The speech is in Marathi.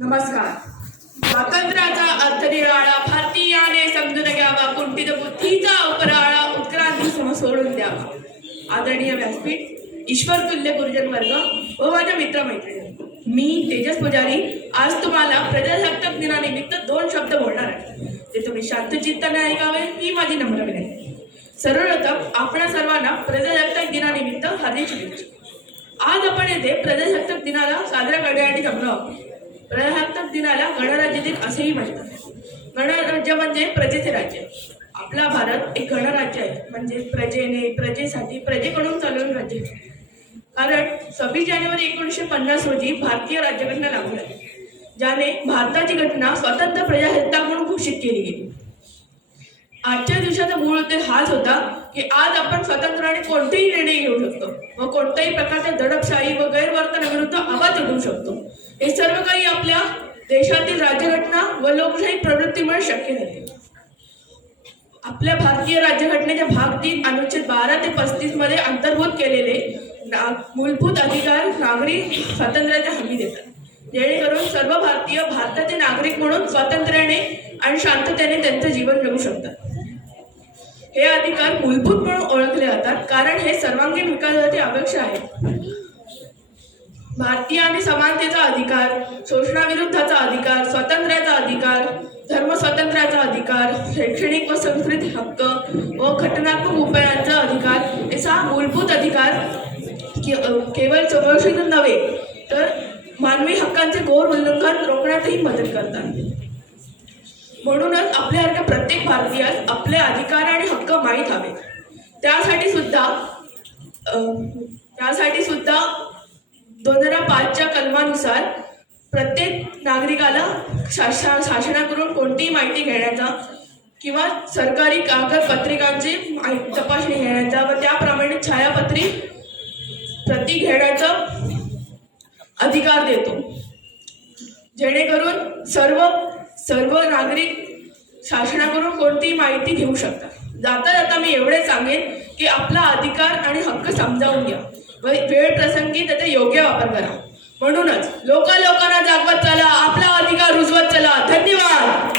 नमस्कार. स्वातंत्र्याचा अर्थ निराळा भारतीयाने समजून घ्यावा, कुंठित बुद्धीचा उपराळा उत्क्रांती सम सोडून द्यावा. आदरणीय व्यासपीठ, ईश्वर तुल्य गुरुजन वर्ग व माझ्या मित्रमैत्रिणी, मी तेजस पुजारी आज तुम्हाला प्रजासत्ताक दिनानिमित्त 2 शब्द बोलणार आहे. ते तुम्ही शांतचित्ताने ऐकावे ही माझी नम्र विनंती. सर्वप्रथम आपणा सर्वांना प्रजासत्ताक दिनानिमित्त हार्दिक शुभेच्छा. आज आपण येथे प्रजासत्ताक दिनाला साजरा करण्यासाठी जमलो आहोत. प्रजासत्ताक दिनाला गणराज्य दिन असेही म्हणतात. गणराज्य म्हणजे प्रजेचे राज्य. आपला भारत एक गणराज्य आहे, म्हणजे प्रजेने, प्रजेसाठी, प्रजेकडून चालवून राज्य. कारण 26 जानेवारी 1950 रोजी भारतीय राज्यघटना लागू झाली, ज्याने भारताची घटना स्वतंत्र प्रजासत्ताक म्हणून घोषित केली गेली. आजच्या दिवसाचा मूळ उद्देश हाच होता की आज आपण स्वतंत्राने कोणतेही निर्णय घेऊ शकतो व कोणत्याही प्रकारच्या दडपशाही व गैरवर्तनाविरुद्ध आवाज उठवू शकतो. हे सर्व काही आपल्या देशातील राज्यघटना व लोकशाही प्रवृत्तीमुळे शक्य झाले. आपल्या भारतीय राज्यघटनेच्या भाग 3 अनुच्छेद 12 ते 35 मध्ये अंतर्भूत केलेले मूलभूत अधिकार नागरिक स्वातंत्र्याच्या हमी देतात, जेणेकरून सर्व भारतीय भारताचे नागरिक म्हणून स्वातंत्र्याने आणि शांततेने त्यांचे जीवन जगू शकतात. हे अधिकार मूलभूत म्हणून ओळखले जातात कारण हे सर्वांगीण विकासाची अपेक्षा आहे. भारतीयांनी समानतेचा अधिकार, शोषणाविरुद्धचा अधिकार, स्वातंत्र्याचा अधिकार, धर्मस्वातंत्र्याचा अधिकार, शैक्षणिक व सांस्कृतिक हक्क व घटनात्मक उपायांचा अधिकार हे 6 मूलभूत अधिकार केवळ संरक्षित नव्हे तर मानवी हक्कांचे घोर उल्लंघन रोखण्यातही मदत करतात. म्हणूनच आपल्यासारख्या प्रत्येक भारतीयास आपले अधिकार आणि हक्क माहीत हवे. त्यासाठी सुद्धा 2005च्या कलमानुसार प्रत्येक नागरिकाला शासनाकडून कोणतीही माहिती घेण्याचा किंवा सरकारी कागदपत्रिकांची तपासणी घेण्याचा व त्याप्रमाणे छायापत्री प्रती घेण्याचा अधिकार देतो, जेणेकरून सर्व नागरिक शासनाकडून कोणतीही माहिती घेऊ शकतात. जाता जाता मी एवढे सांगेन की आपला अधिकार आणि हक्क समजावून घ्या व वेळ प्रसंगी त्याचा योग्य वापर करा. म्हणूनच लोकांना जागवत चला, आपला अधिकार रुजवत चला. धन्यवाद.